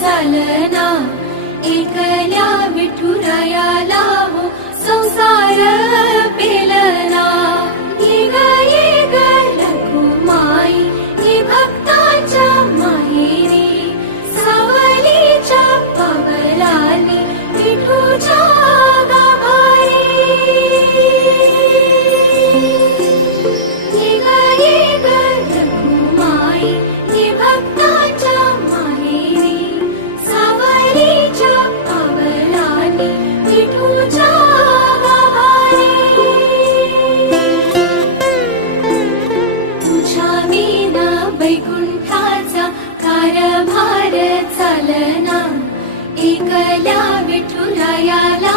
चालना, एकल्या विठुरायाला हो संसार पेलना। ये ग रखुमाई ही भक्ताच्या माहेरी, सावलीच्या पावलाने विठूच्या गाभारी। ये ग रखुमाई ही भक्ताच्या माहेरी, सावलीच्या पावलाने विठूच्या गाभारी। तुझ्या विना वैकुंठाचा कारभार चालना, एकल्या विठुरायाला